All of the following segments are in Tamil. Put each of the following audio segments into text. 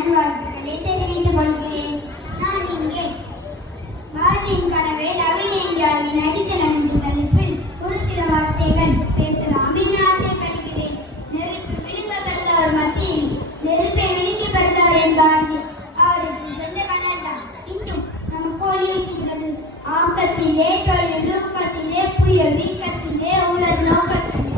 நல்வாழ்த்துக்களை தெரிவித்துக் கொள்கிறேன். நான் இங்கே பாரதியின் கனவே நவீன இந்தியாவின் அடித்தளம் என்ற தலைப்பில் ஒரு சில வார்த்தைகள் பேசலாம் என ஆசைப்படுகிறேன். நெருப்பு விழுங்க பிறந்தவர் மத்தியில் நெருப்பை விழுங்கி பிறந்தவர் என்பார் அவருக்கு சொந்த கண்ணாட்டம் இன்னும் நமக்கு ஒளியூட்டுகிறது. ஆக்கத்திலே தொழில் நோக்கத்திலே புயல் வீக்கத்திலே உலர் நோக்கத்திலே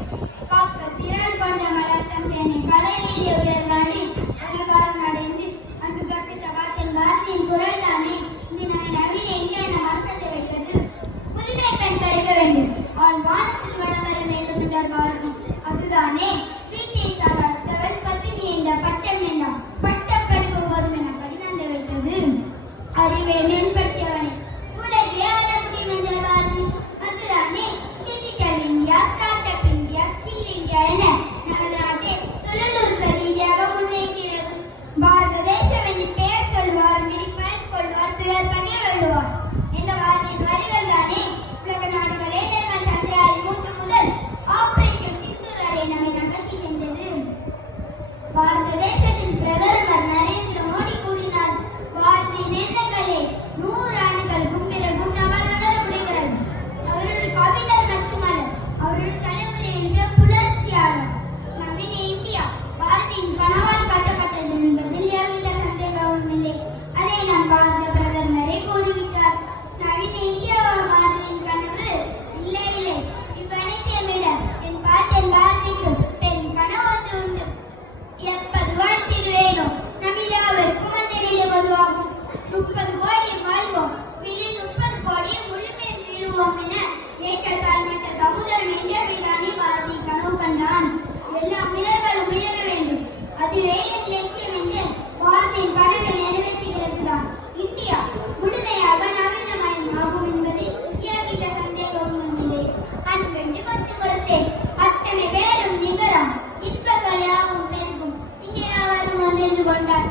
காக்க திறன் கொண்ட மலர்த்தம் சேனை கடலிலே உயர்ந்தாண்டி அலங்காரம் அடைந்து அங்கு கற்பித்த வார்த்தையின் பாரதியின் குரல் தானே இந்த நவீன இந்தியா என அர்த்தத்தை வைத்தது. புதுமை பெண் பறிக்க வேண்டும், அவள் வானத்தில் வளம் வர வேண்டும் என்றார் பாரதி. அதுதானே வீட்டை தகர்த்தவன் பத்தினி என்ற பட்டம் வேண்டாம், பட்டம் படிப்பு போதும் என கடிதத்தை வைத்தது. அறிவை மேம்படுத்தியவனை உலகே ஆள முடியும் என்றார் பாரதி. அதுதானே digital India, start up India, skill India என நமது நாட்டை தொழில்நுட்ப ரீதியாக முன்னேற்கிறது. பாரத தேசம் என்று பெயர் சொல்வார், மிடிப்பயன் கொள்வார், துயர் பகை வெல்லுவார் என்ற பாரதியின் வரிகள் தானே உலக நாடுகளே நிர்மல் சந்திராயன் 3 முதல் ஆபரேஷன் சிந்தூர் வரை நம்மை நகர்த்தி சென்றது. பாரத தேசத்தின் பிரதமர் நரேந்திர மோடி கூறினார், பாரதியின் எண்ணங்களே 100 ஆண்டுகளுக்கும் பிறகும் நம்மால் உணர முடிகிறது. அவர்கள் கவிஞர் மட்டுமல்ல, அவர்கள் தலைமுறையின் புலர்ச்சியாளர். நவீன இந்தியா பாரதியின் கனவால் கட்டப்பட்டது என்பதில் எவ்வித சந்தேகமும் இல்லை. அதை நம் பாரத பிரதமரே கூறிவிட்டார். நவீன இந்தியாவான பாரதியின் கனவு இல்லை இல்லை, இவ்வனைத்தையும் விட என் பாட்டன் பாரதிக்கு பெண் கனவு ஒன்று உண்டு. எப்பது வாழ்த்திடுவேனோ நம்மிலாவிற்கும் அந்த நிலைவதுவாகும். 30 கோடி வாழ்வோம், 30 கோடி முழுமையை வீழ்வோம் என ஏற்றத்தால் மற்ற சமுதிரம் இந்தியாவில்தானே பாரதி கனவு கண்டான். எல்லா மிளர்களும் உயர வேண்டும், அதுவே என் லட்சியம் என்று பாரதியின் கனவை நிறைவேற்றுகிறதுதான். இந்தியா முழுமையாக நவீனமயமாகும் என்பதில் எவ்வித சந்தேகமும் இல்லை. அன்பென்று 10 முரசே அத்தனை பேரும் நிகரம் இப்ப கல்யாவும் பெருகும் இங்கே அவரும் வந்து கொண்டார்.